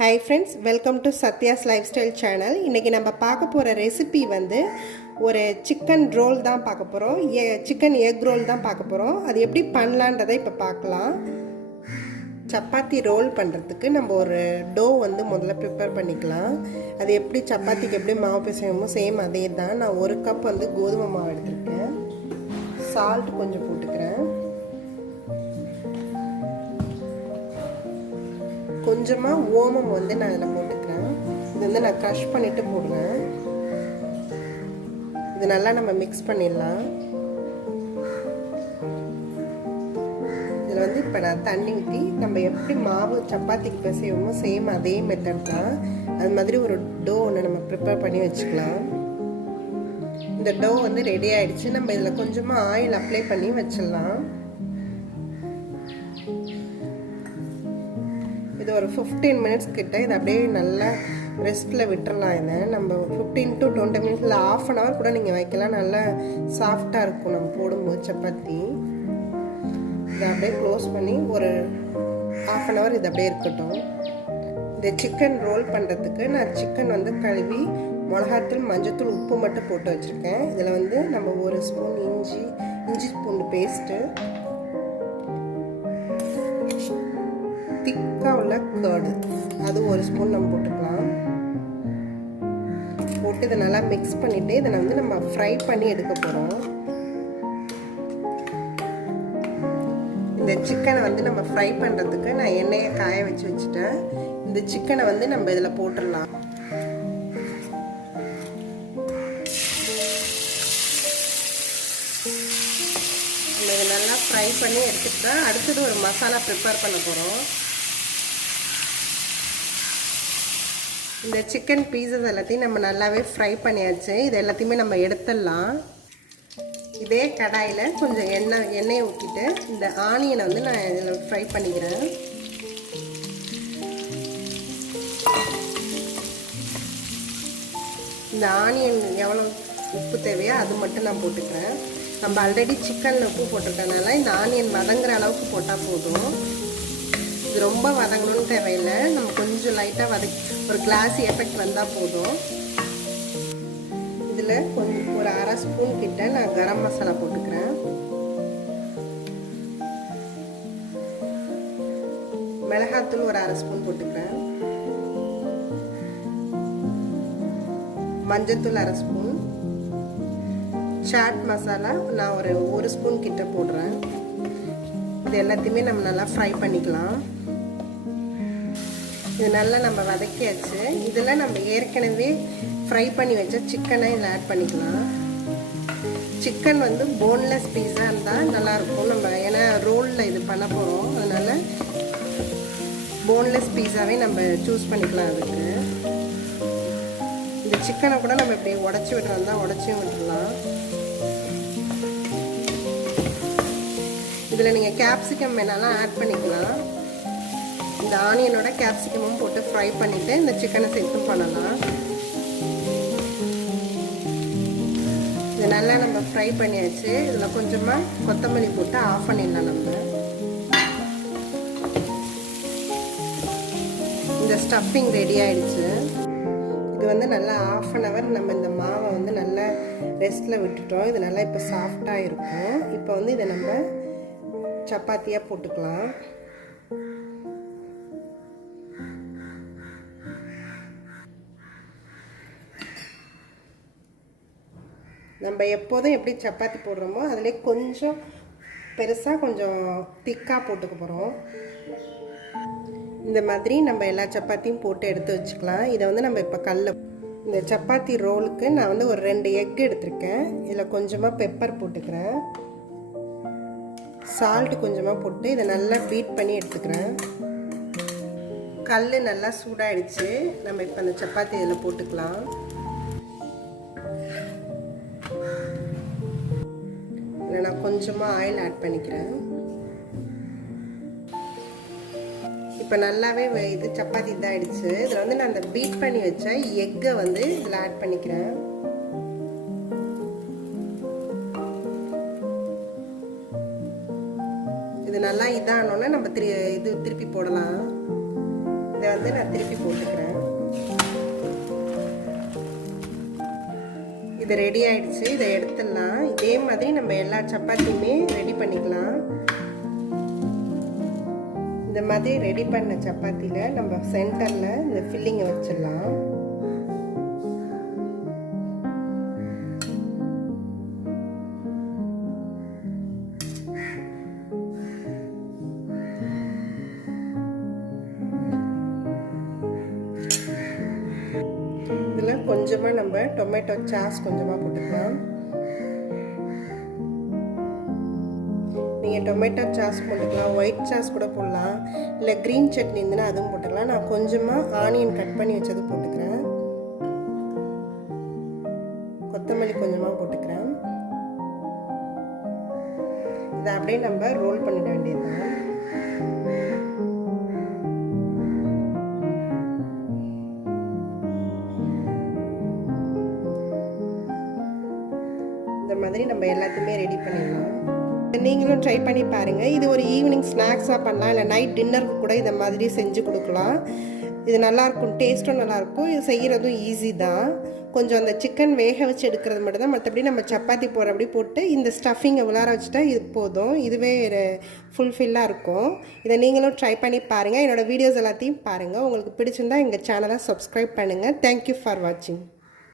Hi friends, welcome to Sathya's lifestyle channel. இன்னைக்கு நம்ம பார்க்க போற ரெசிபி வந்து ஒரு சிக்கன் ரோல் தான் பார்க்க போறோம். சிக்கன் எக் ரோல் தான் பார்க்க போறோம். அது எப்படி பண்ணலாம்ன்றதை இப்ப பார்க்கலாம். சப்பாத்தி ரோல் பண்றதுக்கு நம்ம ஒரு டோ வந்து முதல்ல ப்ரிப்பேர் பண்ணிக்கலாம். அது எப்படி சப்பாத்திக்கு எப்படி மாவு பிசையணுமோ சேம் அதே தான். நான் 1 கப் வந்து கோதுமை மாவு எடுத்துருக்கேன். சால்ட் கொஞ்சம் போட்டுக்கிறேன். கொஞ்சமாக ஓமம் வந்து நான் இதில் போட்டுக்கிறேன். இது வந்து நான் க்ரஷ் பண்ணிவிட்டு போடுறேன். இது நல்லா நம்ம மிக்ஸ் பண்ணிடலாம். இதில் வந்து இப்போ நான் தண்ணி ஊற்றி நம்ம எப்படி மாவு சப்பாத்திக்கு பிசைவோமோ சேம் அதே மெத்தட் தான். அது மாதிரி ஒரு டோ ஒன்று நம்ம ப்ரிப்பேர் பண்ணி வச்சுக்கலாம். இந்த டோ வந்து ரெடி ஆகிடுச்சு. நம்ம இதில் கொஞ்சமாக ஆயில் அப்ளை பண்ணி வச்சிடலாம். இது ஒரு 15 மினிட்ஸ் கிட்ட இது அப்படியே நல்லா ரெஸ்ட்டில் விட்டுறலாம். இதை நம்ம 15 to 20 மினிட்ஸில் ½ அன் ஹவர் கூட நீங்கள் வைக்கலாம். நல்லா சாஃப்டாக இருக்கும் நம்ம போடும்போது சப்பாத்தி. இதை அப்படியே க்ளோஸ் பண்ணி ஒரு ½ அன் ஹவர் இது அப்படியே இருக்கட்டும். இந்த சிக்கன் ரோல் பண்ணுறதுக்கு நான் சிக்கன் வந்து கழுவி மிளகாத்தூள், மஞ்சத்தூள், உப்பு மட்டும் போட்டு வச்சுருக்கேன். இதில் வந்து நம்ம 1 ஸ்பூன் இஞ்சி பூண்டு பேஸ்ட்டு, திக்காக உள்ள கர்டு அது 1 ஸ்பூன் நம்ம போட்டுக்கலாம். போட்டு இதை நல்லா மிக்ஸ் பண்ணிவிட்டு இதை வந்து நம்ம ஃப்ரை பண்ணி எடுக்க போகிறோம். இந்த சிக்கனை வந்து நம்ம ஃப்ரை பண்ணுறதுக்கு நான் எண்ணெயை காய வச்சுட்டேன். இந்த சிக்கனை வந்து நம்ம இதில் போட்டுடலாம். நம்ம இதை நல்லா ஃப்ரை பண்ணி எடுத்துக்கிட்டா அடுத்தது ஒரு மசாலா ப்ரிப்பேர் பண்ண போகிறோம். இந்த சிக்கன் பீசஸ் எல்லாத்தையும் நம்ம நல்லாவே ஃப்ரை பண்ணியாச்சு. இது எல்லாத்தையுமே நம்ம எடுத்துடலாம். இதே கடாயில் கொஞ்சம் எண்ணெயை ஊற்றிட்டு இந்த ஆனியனை வந்து நான் இதில் ஃப்ரை பண்ணிக்கிறேன். இந்த ஆனியன் எவ்வளோ உப்பு தேவையோ அது மட்டும் நான் போட்டுக்கிறேன். நம்ம ஆல்ரெடி சிக்கனில் உப்பு போட்டிருக்கனால இந்த ஆனியன் வதங்குற அளவுக்கு போட்டால் போதும். இது ரொம்ப வதங்கணும்னு தேவையில்லை. நம்ம கொஞ்சம் லைட்டாக ஒரு கிளாஸி எஃபெக்ட் வந்தால் போதும். இதில் கொஞ்சம் ஒரு ½ ஸ்பூன் கிட்ட நான் கரம் மசாலா போட்டுக்கிறேன். மிளகாத்தூள் ஒரு ½ ஸ்பூன் போட்டுக்கிறேன். மஞ்சத்தூள் ½ ஸ்பூன், சாட் மசாலா நான் ஒரு 1 ஸ்பூன் கிட்ட போடுறேன். இது எல்லாத்தையுமே நம்ம நல்லா ஃப்ரை பண்ணிக்கலாம். இது நல்லா நம்ம வதக்கியாச்சு. இதில் நம்ம ஏற்கனவே ஃப்ரை பண்ணி வச்ச சிக்கனை இதில் ஆட் பண்ணிக்கலாம். சிக்கன் வந்து போன்லெஸ் பீஸாக இருந்தால் நல்லாயிருக்கும். நம்ம ஏன்னா ரோலில் இது பண்ண போகிறோம், அதனால் போன்லெஸ் பீஸாவே நம்ம சூஸ் பண்ணிக்கலாம். அதுக்கு இந்த சிக்கனை கூட நம்ம இப்படி உடச்சி விட்டுறதா உடச்சியும் விட்டுடலாம். இதில் நீங்கள் கேப்சிகம் வேணாலும் ஆட் பண்ணிக்கலாம். இந்த ஆனியனோட கேப்சிகமும் போட்டு ஃப்ரை பண்ணிவிட்டு இந்த சிக்கனை சேர்த்தும் பண்ணலாம். இது நல்லா நம்ம ஃப்ரை பண்ணியாச்சு. இதில் கொஞ்சமாக கொத்தமல்லி போட்டு ஆஃப் பண்ணிடலாம். நம்ம இந்த ஸ்டஃபிங் ரெடி ஆயிடுச்சு. இது வந்து நல்லா ½ அன் ஹவர் நம்ம இந்த மாவை வந்து நல்லா ரெஸ்ட்டில் விட்டுட்டோம். இது நல்லா இப்போ சாஃப்டாக இருக்கும். இப்போ வந்து இதை நம்ம சப்பாத்தியாக போட்டுக்கலாம். நம்ம எப்போதும் எப்படி சப்பாத்தி போடுறோமோ அதிலே கொஞ்சம் பெருசாக கொஞ்சம் திக்காக போட்டுக்க போகிறோம். இந்த மாதிரி நம்ம எல்லா சப்பாத்தியும் போட்டு எடுத்து வச்சுக்கலாம். இதை வந்து நம்ம இப்போ இந்த சப்பாத்தி ரோலுக்கு நான் வந்து ஒரு 2 எக் எடுத்திருக்கேன். இதில் கொஞ்சமாக பெப்பர் போட்டுக்கிறேன். சால்ட் கொஞ்சமாக போட்டு இதை நல்லா பீட் பண்ணி எடுத்துக்கிறேன். கல் நல்லா சூடாகிடுச்சு. நம்ம இப்போ அந்த சப்பாத்தி இதில் போட்டுக்கலாம். இதில் நான் கொஞ்சமாக ஆயில் ஆட் பண்ணிக்கிறேன். இப்போ நல்லாவே இது சப்பாத்தி இதாகிடுச்சு. இதில் வந்து நான் அந்த பீட் பண்ணி வச்ச எக்கை வந்து இதில் ஆட் பண்ணிக்கிறேன். இது நல்லா இதானோன்னா நம்ம திருப்பி போடலாம். இதை வந்து நான் திருப்பி போட்டுக்கிறேன். இது ரெடி ஆயிடுச்சு. இதை எடுத்துடலாம். இதே மாதிரி நம்ம எல்லா சப்பாத்தியுமே ரெடி பண்ணிக்கலாம். இந்த மாதிரி ரெடி பண்ண சப்பாத்தியில் நம்ம சென்டரில் இந்த ஃபில்லிங்கை வச்சிடலாம். இதில் கொஞ்சமாக நம்ம டொமேட்டோ சாஸ் கொஞ்சமாக போட்டுக்கலாம். நீங்கள் டொமேட்டோ சாஸ் போட்டுக்கலாம், ஒயிட் சாஸ் கூட போடலாம், இல்லை க்ரீன் சட்னி இருந்துன்னா அதுவும் போட்டுக்கலாம். நான் கொஞ்சமாக ஆனியன் கட் பண்ணி வச்சது போட்டுக்கிறேன். கொத்தமல்லி கொஞ்சமாக போட்டுக்கிறேன். இதை அப்படியே நம்ம ரோல் பண்ணிட வேண்டியதுதான். இந்த மாதிரி நம்ம எல்லாத்தையுமே ரெடி பண்ணிடலாம். நீங்களும் ட்ரை பண்ணி பாருங்கள். இது ஒரு ஈவினிங் ஸ்நாக்ஸாக பண்ணலாம், இல்லை நைட் டின்னருக்கு கூட இந்த மாதிரி செஞ்சு கொடுக்கலாம். இது நல்லாயிருக்கும், டேஸ்ட்டும் நல்லாயிருக்கும், இது செய்கிறதும் ஈஸி தான். கொஞ்சம் அந்த சிக்கன் வேக வச்சு எடுக்கிறது மட்டும் தான். மற்றபடி நம்ம சப்பாத்தி போடுறபடி போட்டு இந்த ஸ்டஃபிங்கை உள்ளார வச்சுட்டா இது போதும். இதுவே ஃபுல்ஃபில்லாக இருக்கும். இதை நீங்களும் ட்ரை பண்ணி பாருங்கள். என்னோடய வீடியோஸ் எல்லாத்தையும் பாருங்கள். உங்களுக்கு பிடிச்சிருந்தால் எங்கள் சேனலை சப்ஸ்கிரைப் பண்ணுங்கள். தேங்க்யூ ஃபார் வாட்சிங்.